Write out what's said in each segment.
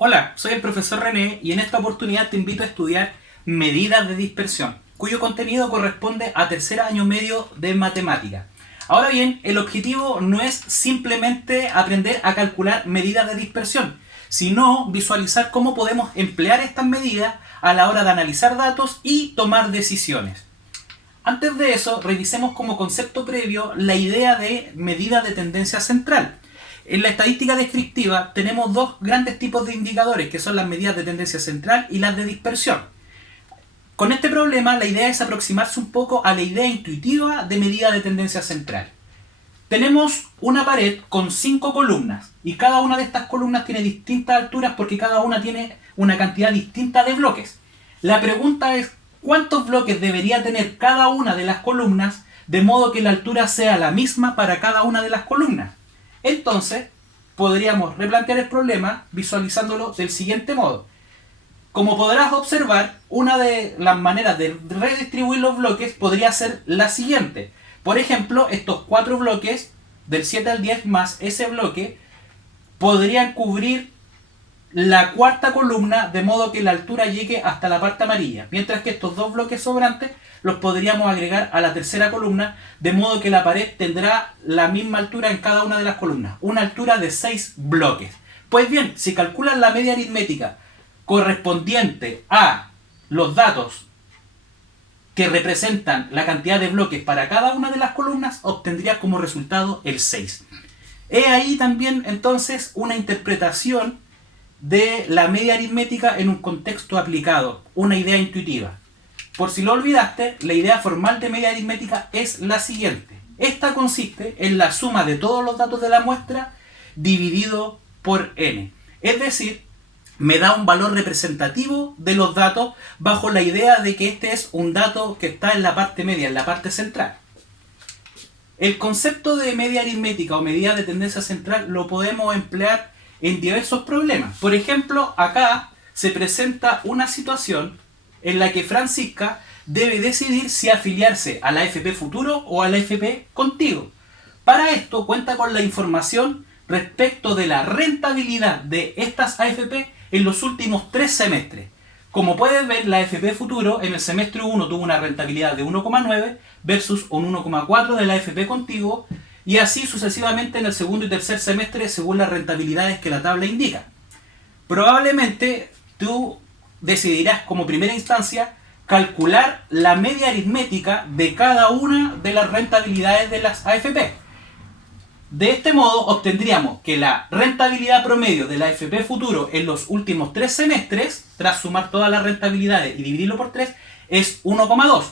Hola, soy el profesor René y en esta oportunidad te invito a estudiar medidas de dispersión, cuyo contenido corresponde a tercer año medio de matemática. Ahora bien, el objetivo no es simplemente aprender a calcular medidas de dispersión, sino visualizar cómo podemos emplear estas medidas a la hora de analizar datos y tomar decisiones. Antes de eso, revisemos como concepto previo la idea de medida de tendencia central. En la estadística descriptiva tenemos dos grandes tipos de indicadores, que son las medidas de tendencia central y las de dispersión. Con este problema, la idea es aproximarse un poco a la idea intuitiva de medida de tendencia central. Tenemos una pared con 5 columnas y cada una de estas columnas tiene distintas alturas porque cada una tiene una cantidad distinta de bloques. La pregunta es, ¿cuántos bloques debería tener cada una de las columnas de modo que la altura sea la misma para cada una de las columnas? Entonces, podríamos replantear el problema visualizándolo del siguiente modo. Como podrás observar, una de las maneras de redistribuir los bloques podría ser la siguiente. Por ejemplo, estos 4 bloques, del 7 al 10 más ese bloque, podrían cubrir la cuarta columna de modo que la altura llegue hasta la parte amarilla, mientras que estos dos bloques sobrantes los podríamos agregar a la tercera columna, de modo que la pared tendrá la misma altura en cada una de las columnas, una altura de 6 bloques. Pues bien, si calculas la media aritmética correspondiente a los datos que representan la cantidad de bloques para cada una de las columnas, obtendrías como resultado el 6. He ahí también entonces una interpretación de la media aritmética en un contexto aplicado, una idea intuitiva. Por si lo olvidaste, la idea formal de media aritmética es la siguiente. Esta consiste en la suma de todos los datos de la muestra dividido por n. Es decir, me da un valor representativo de los datos bajo la idea de que este es un dato que está en la parte media, en la parte central. El concepto de media aritmética o medida de tendencia central lo podemos emplear en diversos problemas. Por ejemplo, acá se presenta una situación en la que Francisca debe decidir si afiliarse a la AFP Futuro o a la AFP Contigo. Para esto cuenta con la información respecto de la rentabilidad de estas AFP en los últimos 3 semestres. Como puedes ver, la AFP Futuro en el semestre 1 tuvo una rentabilidad de 1,9 versus un 1,4 de la AFP Contigo, y así sucesivamente en el segundo y tercer semestre según las rentabilidades que la tabla indica. Probablemente tú decidirás como primera instancia calcular la media aritmética de cada una de las rentabilidades de las AFP. De este modo obtendríamos que la rentabilidad promedio de la AFP Futuro en los últimos 3 semestres, tras sumar todas las rentabilidades y dividirlo por 3, es 1,2.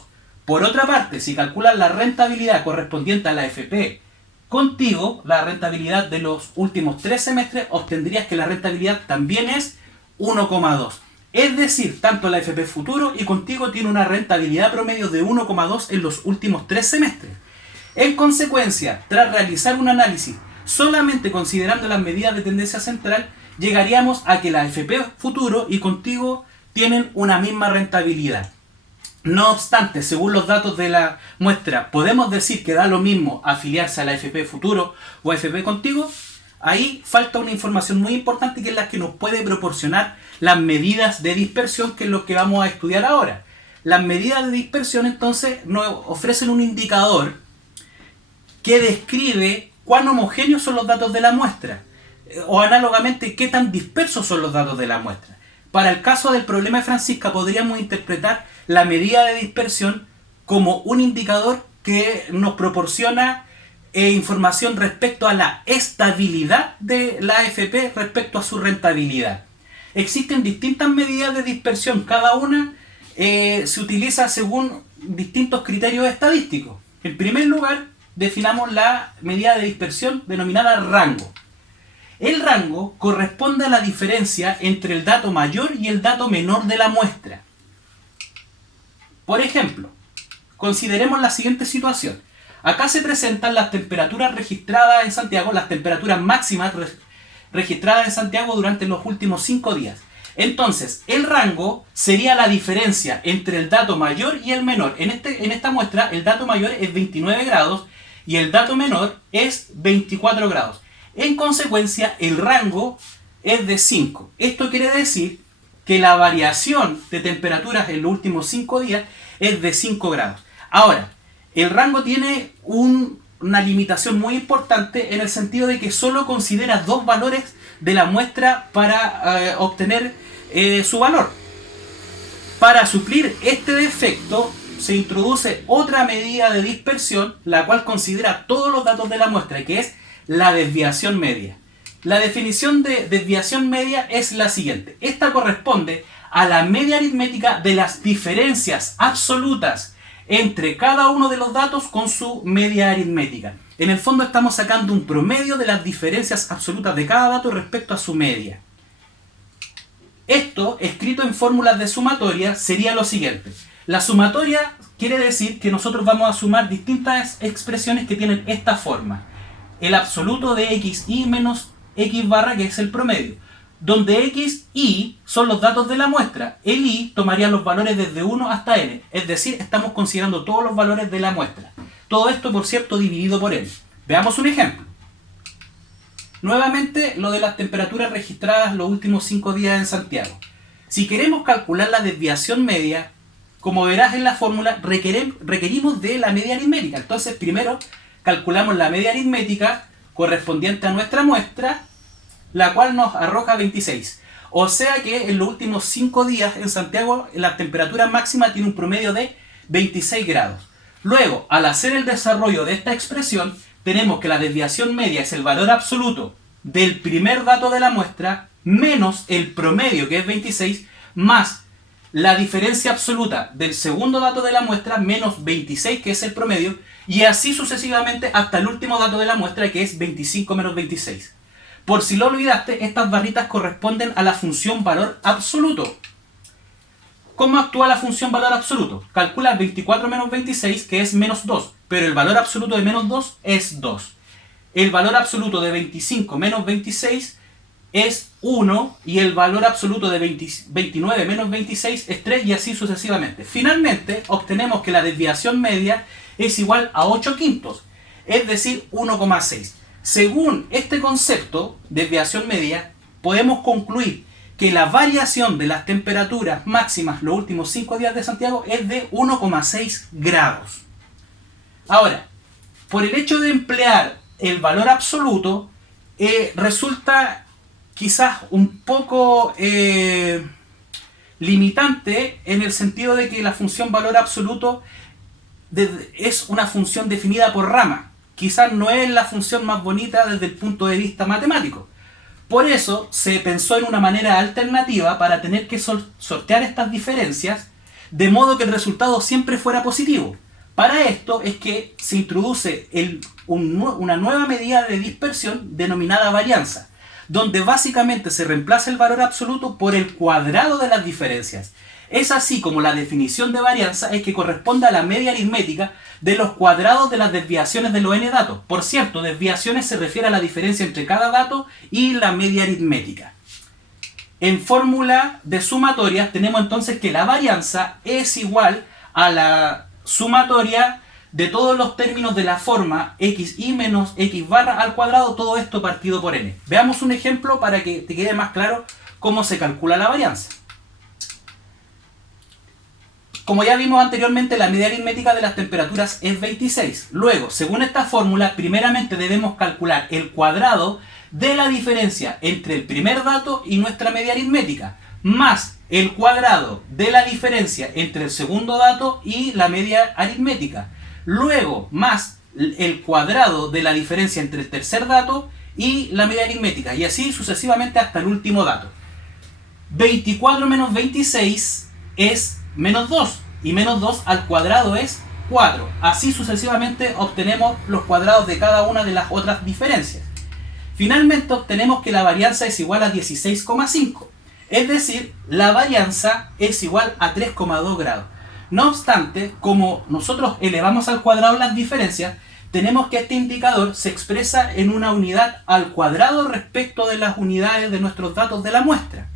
Por otra parte, si calculas la rentabilidad correspondiente a la AFP Contigo, la rentabilidad de los últimos 3 semestres, obtendrías que la rentabilidad también es 1,2. Es decir, tanto la AFP Futuro y Contigo tiene una rentabilidad promedio de 1,2 en los últimos 3 semestres. En consecuencia, tras realizar un análisis solamente considerando las medidas de tendencia central, llegaríamos a que la AFP Futuro y Contigo tienen una misma rentabilidad. No obstante, según los datos de la muestra, ¿podemos decir que da lo mismo afiliarse a la AFP Futuro o AFP Contigo? Ahí falta una información muy importante, que es la que nos puede proporcionar las medidas de dispersión, que es lo que vamos a estudiar ahora. Las medidas de dispersión entonces nos ofrecen un indicador que describe cuán homogéneos son los datos de la muestra, o análogamente qué tan dispersos son los datos de la muestra. Para el caso del problema de Francisca podríamos interpretar la medida de dispersión como un indicador que nos proporciona información respecto a la estabilidad de la AFP respecto a su rentabilidad. Existen distintas medidas de dispersión, cada una se utiliza según distintos criterios estadísticos. En primer lugar, definamos la medida de dispersión denominada rango. El rango corresponde a la diferencia entre el dato mayor y el dato menor de la muestra. Por ejemplo, consideremos la siguiente situación. Acá se presentan las temperaturas registradas en Santiago, las temperaturas máximas registradas en Santiago durante los últimos 5 días. Entonces, el rango sería la diferencia entre el dato mayor y el menor. En esta muestra, el dato mayor es 29 grados y el dato menor es 24 grados. En consecuencia, el rango es de 5. Esto quiere decir que la variación de temperaturas en los últimos 5 días es de 5 grados. Ahora, el rango tiene una limitación muy importante en el sentido de que solo considera 2 valores de la muestra para obtener su valor. Para suplir este defecto se introduce otra medida de dispersión, la cual considera todos los datos de la muestra, que es la desviación media. La definición de desviación media es la siguiente. Esta corresponde a la media aritmética de las diferencias absolutas entre cada uno de los datos con su media aritmética. En el fondo estamos sacando un promedio de las diferencias absolutas de cada dato respecto a su media. Esto, escrito en fórmulas de sumatoria, sería lo siguiente. La sumatoria quiere decir que nosotros vamos a sumar distintas expresiones que tienen esta forma. El absoluto de xi menos x barra, que es el promedio, donde x, y son los datos de la muestra. El i tomaría los valores desde 1 hasta n, es decir, estamos considerando todos los valores de la muestra. Todo esto, por cierto, dividido por n. Veamos un ejemplo. Nuevamente, lo de las temperaturas registradas los últimos 5 días en Santiago. Si queremos calcular la desviación media, como verás en la fórmula, requerimos de la media aritmética. Entonces, primero calculamos la media aritmética correspondiente a nuestra muestra, la cual nos arroja 26. O sea que en los últimos 5 días en Santiago la temperatura máxima tiene un promedio de 26 grados. Luego, al hacer el desarrollo de esta expresión, tenemos que la desviación media es el valor absoluto del primer dato de la muestra menos el promedio, que es 26, más la diferencia absoluta del segundo dato de la muestra menos 26, que es el promedio, y así sucesivamente hasta el último dato de la muestra, que es 25 menos 26. Por si lo olvidaste, estas barritas corresponden a la función valor absoluto. ¿Cómo actúa la función valor absoluto? Calcula 24 menos 26, que es menos 2, pero el valor absoluto de menos 2 es 2. El valor absoluto de 25 menos 26 es 1, y el valor absoluto de 29 menos 26 es 3, y así sucesivamente. Finalmente, obtenemos que la desviación media es igual a 8 quintos, es decir, 1,6. Según este concepto, desviación media, podemos concluir que la variación de las temperaturas máximas los últimos 5 días de Santiago es de 1,6 grados. Ahora, por el hecho de emplear el valor absoluto, resulta quizás un poco limitante en el sentido de que la función valor absoluto es una función definida por rama. Quizás no es la función más bonita desde el punto de vista matemático. Por eso se pensó en una manera alternativa para tener que sortear estas diferencias de modo que el resultado siempre fuera positivo. Para esto es que se introduce una nueva medida de dispersión denominada varianza, donde básicamente se reemplaza el valor absoluto por el cuadrado de las diferencias. Es así como la definición de varianza es que corresponde a la media aritmética de los cuadrados de las desviaciones de los n datos. Por cierto, desviaciones se refiere a la diferencia entre cada dato y la media aritmética. En fórmula de sumatorias tenemos entonces que la varianza es igual a la sumatoria de todos los términos de la forma xi menos x barra al cuadrado, todo esto partido por n. Veamos un ejemplo para que te quede más claro cómo se calcula la varianza. Como ya vimos anteriormente, la media aritmética de las temperaturas es 26. Luego, según esta fórmula, primeramente debemos calcular el cuadrado de la diferencia entre el primer dato y nuestra media aritmética, más el cuadrado de la diferencia entre el segundo dato y la media aritmética. Luego, más el cuadrado de la diferencia entre el tercer dato y la media aritmética. Y así sucesivamente hasta el último dato. 24 menos 26 es menos 2. Y menos 2 al cuadrado es 4. Así sucesivamente obtenemos los cuadrados de cada una de las otras diferencias. Finalmente obtenemos que la varianza es igual a 16,5. Es decir, la varianza es igual a 3,2 grados. No obstante, como nosotros elevamos al cuadrado las diferencias, tenemos que este indicador se expresa en una unidad al cuadrado respecto de las unidades de nuestros datos de la muestra.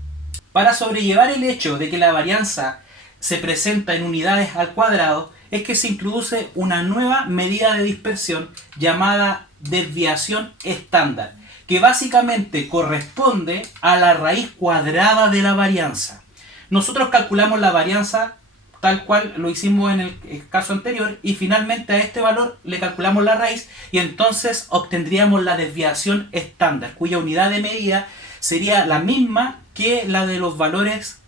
Para sobrellevar el hecho de que la varianza se presenta en unidades al cuadrado, es que se introduce una nueva medida de dispersión llamada desviación estándar, que básicamente corresponde a la raíz cuadrada de la varianza. Nosotros calculamos la varianza tal cual lo hicimos en el caso anterior y finalmente a este valor le calculamos la raíz y entonces obtendríamos la desviación estándar, cuya unidad de medida sería la misma que la de los valores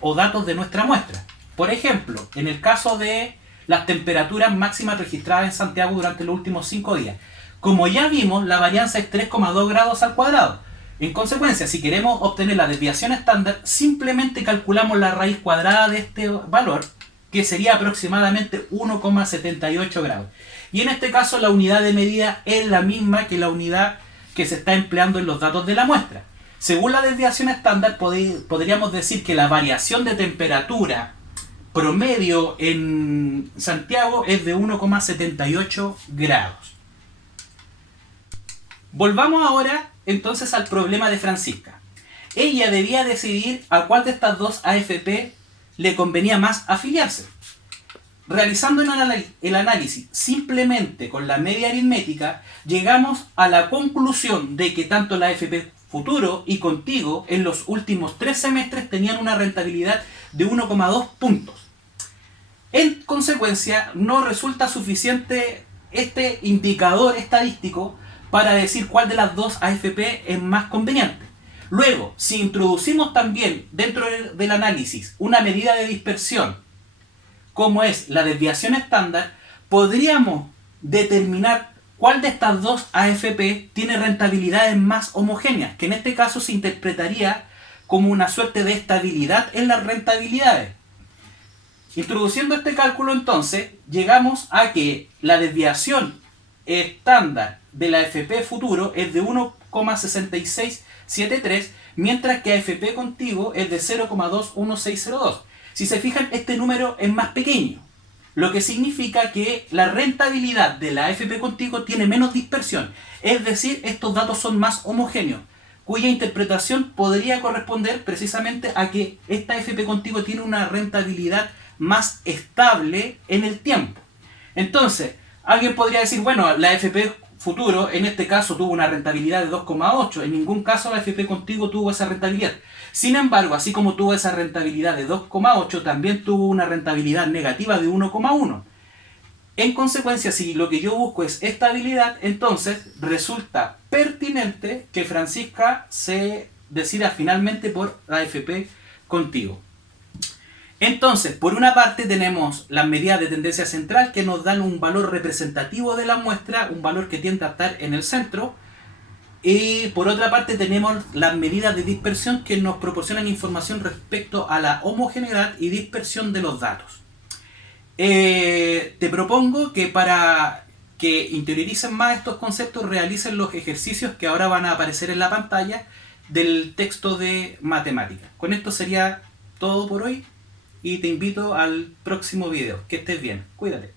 o datos de nuestra muestra. Por ejemplo, en el caso de las temperaturas máximas registradas en Santiago durante los últimos 5 días. Como ya vimos, la varianza es 3,2 grados al cuadrado. En consecuencia, si queremos obtener la desviación estándar, simplemente calculamos la raíz cuadrada de este valor, que sería aproximadamente 1,78 grados. Y en este caso la unidad de medida es la misma que la unidad que se está empleando en los datos de la muestra. Según la desviación estándar, podríamos decir que la variación de temperatura promedio en Santiago es de 1,78 grados. Volvamos ahora entonces al problema de Francisca. Ella debía decidir a cuál de estas dos AFP le convenía más afiliarse. Realizando el análisis simplemente con la media aritmética, llegamos a la conclusión de que tanto la AFP Futuro y Contigo en los últimos 3 semestres tenían una rentabilidad de 1,2 puntos. En consecuencia, no resulta suficiente este indicador estadístico para decir cuál de las dos AFP es más conveniente. Luego, si introducimos también dentro del análisis una medida de dispersión, como es la desviación estándar, podríamos determinar cuál de estas dos AFP tiene rentabilidades más homogéneas, que en este caso se interpretaría como una suerte de estabilidad en las rentabilidades. Introduciendo este cálculo entonces, llegamos a que la desviación estándar de la AFP Futuro es de 1,6673, mientras que AFP Contigo es de 0,21602. Si se fijan, este número es más pequeño, lo que significa que la rentabilidad de la AFP Contigo tiene menos dispersión, es decir, estos datos son más homogéneos, cuya interpretación podría corresponder precisamente a que esta AFP Contigo tiene una rentabilidad más estable en el tiempo. Entonces, alguien podría decir, bueno, la AFP Futuro en este caso tuvo una rentabilidad de 2,8, en ningún caso la AFP Contigo tuvo esa rentabilidad. Sin embargo, así como tuvo esa rentabilidad de 2,8, también tuvo una rentabilidad negativa de 1,1. En consecuencia, si lo que yo busco es estabilidad, entonces resulta pertinente que Francisca se decida finalmente por la AFP Contigo. Entonces, por una parte tenemos las medidas de tendencia central que nos dan un valor representativo de la muestra, un valor que tiende a estar en el centro. Y por otra parte tenemos las medidas de dispersión que nos proporcionan información respecto a la homogeneidad y dispersión de los datos. Te propongo que para que interioricen más estos conceptos realicen los ejercicios que ahora van a aparecer en la pantalla del texto de matemáticas. Con esto sería todo por hoy y te invito al próximo video. Que estés bien, cuídate.